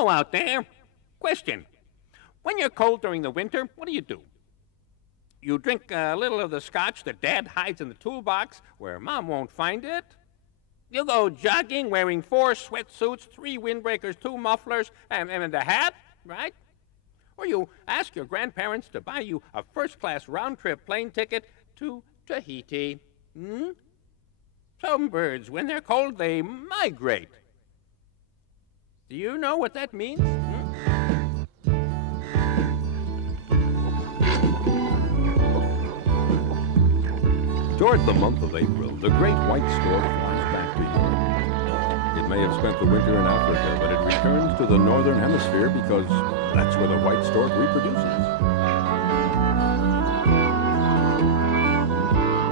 Hello out there. Question. When you're cold during the winter, what do? You drink a little of the scotch that Dad hides in the toolbox where Mom won't find it? You go jogging wearing 4 sweatsuits, 3 windbreakers, 2 mufflers, and a hat, right? Or you ask your grandparents to buy you a first-class round-trip plane ticket to Tahiti. Some birds, when they're cold, they migrate. Do you know what that means? Toward the month of April, the great white stork flies back to Europe. It may have spent the winter in Africa, but it returns to the northern hemisphere because that's where the white stork reproduces.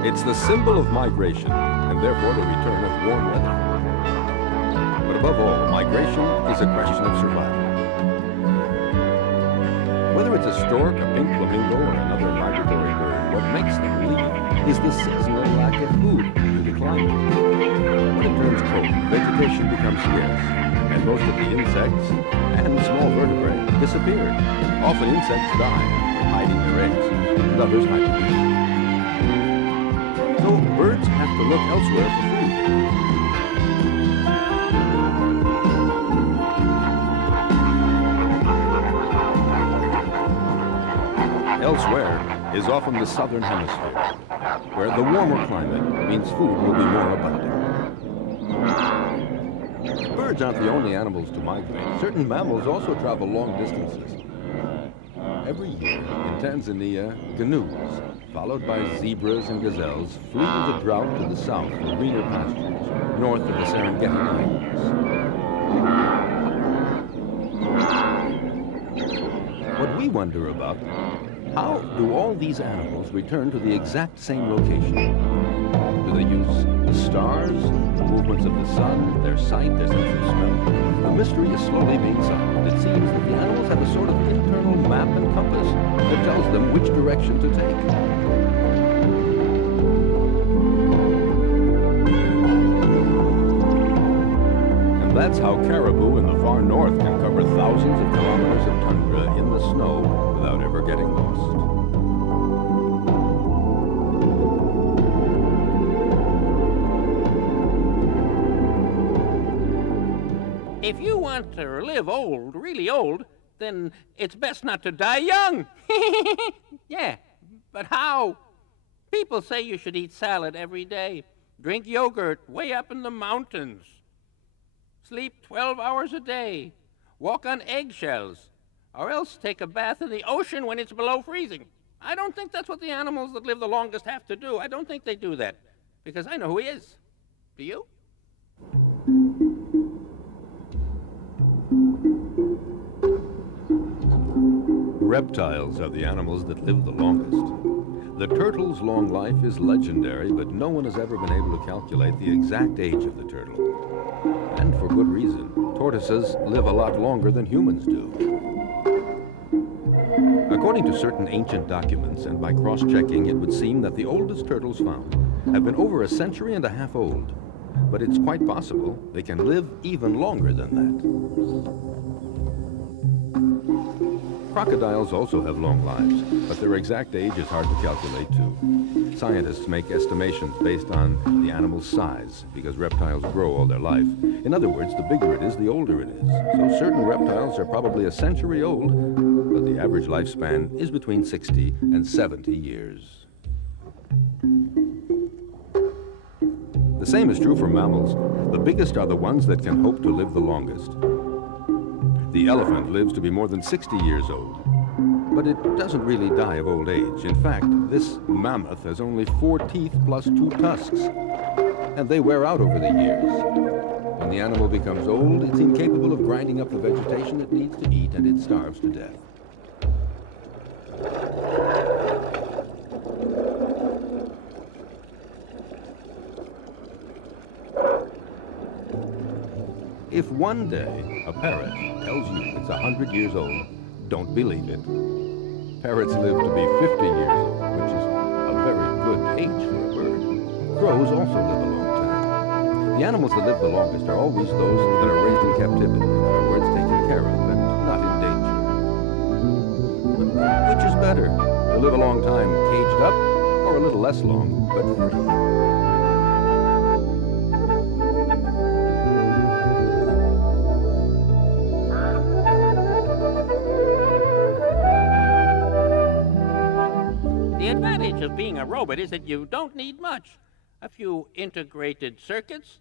It's the symbol of migration, and therefore the return of warm weather. But above all, migration is a question of survival. Whether it's a stork, a pink flamingo, or another migratory bird, what makes them leave is the seasonal lack of food due to climate. When it turns cold, vegetation becomes scarce, and most of the insects and small vertebrae disappear. Often insects die after hiding their eggs, and others hide to eat. So birds have to look elsewhere for food. Elsewhere is often the southern hemisphere, where the warmer climate means food will be more abundant. Birds aren't the only animals to migrate. Certain mammals also travel long distances. Every year in Tanzania, gnu's, followed by zebras and gazelles, flee to the drought to the south for greener pastures, north of the Serengeti Islands. What we wonder about, how do all these animals return to the exact same location? Do they use the stars, the movements of the sun, their sight, their sense of smell? The mystery is slowly being solved. It seems that the animals have a sort of internal map and compass that tells them which direction to take. And that's how caribou in the far north can cover thousands of kilometers of tundra in the snow without ever getting lost. If you want to live old, really old, then it's best not to die young. Yeah, but how? People say you should eat salad every day, drink yogurt way up in the mountains, sleep 12 hours a day, walk on eggshells, or else take a bath in the ocean when it's below freezing. I don't think that's what the animals that live the longest have to do. I don't think they do that, because I know who he is. Do you? Reptiles are the animals that live the longest. The turtle's long life is legendary, but no one has ever been able to calculate the exact age of the turtle. And for good reason. Tortoises live a lot longer than humans do. According to certain ancient documents, and by cross-checking, it would seem that the oldest turtles found have been over 1.5 centuries old. But it's quite possible they can live even longer than that. Crocodiles also have long lives, but their exact age is hard to calculate too. Scientists make estimations based on the animal's size, because reptiles grow all their life. In other words, the bigger it is, the older it is. So certain reptiles are probably 1 century old, but the average lifespan is between 60 and 70 years. The same is true for mammals. The biggest are the ones that can hope to live the longest. The elephant lives to be more than 60 years old, but it doesn't really die of old age. In fact, this mammoth has only 4 teeth plus 2 tusks, and they wear out over the years. When the animal becomes old, it's incapable of grinding up the vegetation it needs to eat, and it starves to death. If one day a parrot tells you it's 100 years old, don't believe it. Parrots live to be 50 years old, which is a very good age for a bird. Crows also live a long time. The animals that live the longest are always those that are raised in captivity, in other words, taken care of. live a long time caged up, or a little less long, but free. The advantage of being a robot is that you don't need much. A few integrated circuits,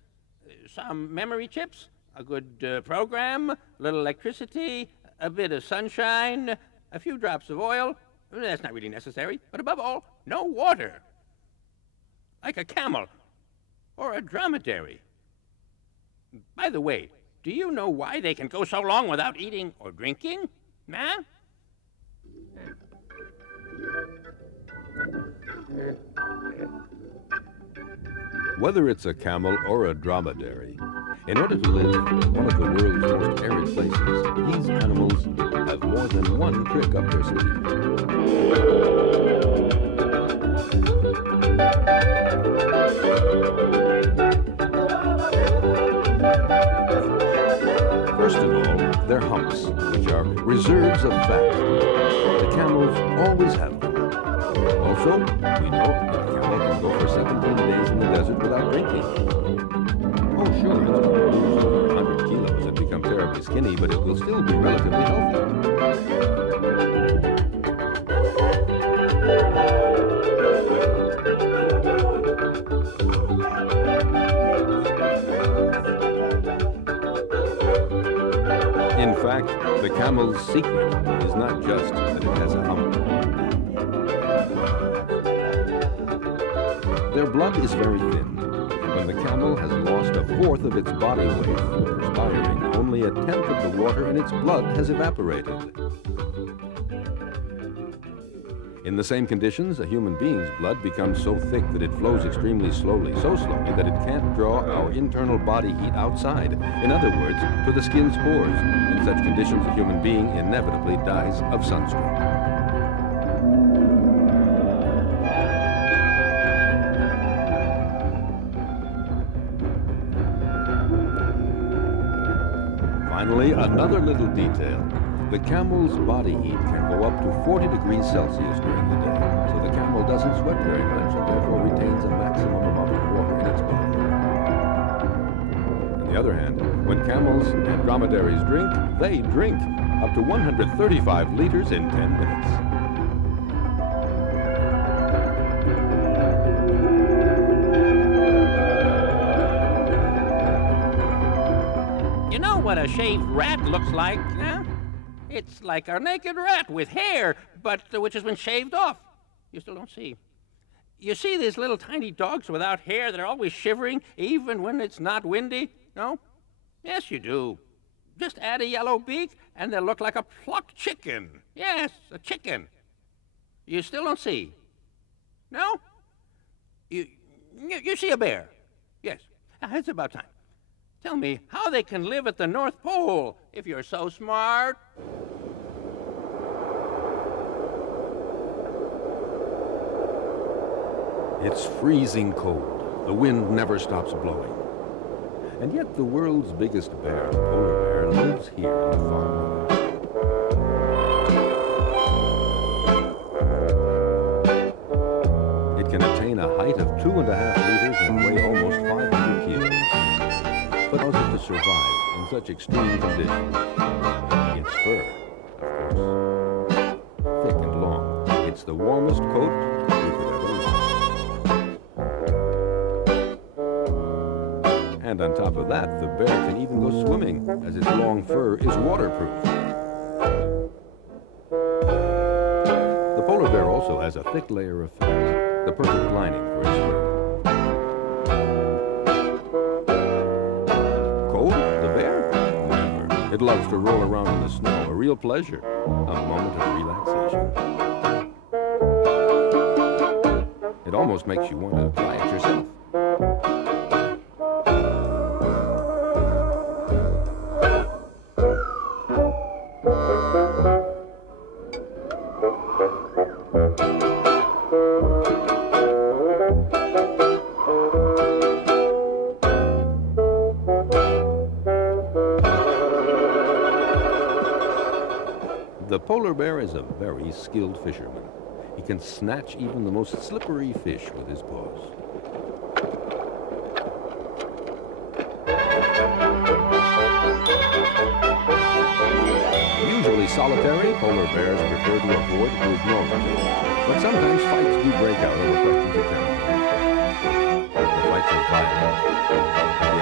some memory chips, a good program, a little electricity, a bit of sunshine, a few drops of oil. That's not really necessary, but above all, no water. Like a camel or a dromedary. By the way, do you know why they can go so long without eating or drinking? Huh? Whether it's a camel or a dromedary, in order to live in one of the world's most arid places, these animals have more than one trick up their sleeve. First of all, their humps, which are reserves of fat. The camels always have them. Also, we know that a camel can go for 17 days in the desert without drinking. Oh, sure, it's going to lose over 100 kilos and become terribly skinny, but it will still be relatively healthy. In fact, the camel's secret is not just that it has a hump. Their blood is very thin. When the camel has lost a fourth of its body weight from perspiring, only a tenth of the water in its blood has evaporated. In the same conditions, a human being's blood becomes so thick that it flows extremely slowly, so slowly that it can't draw our internal body heat outside. In other words, to the skin's pores. In such conditions, a human being inevitably dies of sunstroke. Finally, another little detail. The camel's body heat can go up to 40 degrees Celsius during the day, so the camel doesn't sweat very much and therefore retains a maximum amount of water in its body. On the other hand, when camels and dromedaries drink, they drink up to 135 liters in 10 minutes. You know what a shaved rat looks like, huh? It's like a naked rat with hair, but which has been shaved off. You still don't see. You see these little tiny dogs without hair that are always shivering, even when it's not windy? No? Yes, you do. Just add a yellow beak, and they'll look like a plucked chicken. Yes, a chicken. You still don't see. No? You see a bear? Yes. It's about time. Tell me how they can live at the North Pole if you're so smart. It's freezing cold. The wind never stops blowing. And yet the world's biggest bear, the polar bear, lives here in the far north. It can attain a height of 2.5 meters and weigh almost 500 kilos. But how is it to survive in such extreme conditions? Its fur, of course. Thick and long. It's the warmest coat you could ever wear. And on top of that, the bear can even go swimming, as its long fur is waterproof. The polar bear also has a thick layer of fat, the perfect lining for its fur. It loves to roll around in the snow, a real pleasure, a moment of relaxation. It almost makes you want to try it yourself. The polar bear is a very skilled fisherman. He can snatch even the most slippery fish with his paws. Usually solitary, polar bears prefer to avoid or ignore each other, but sometimes fights do break out over questions of territory. The fights are violent.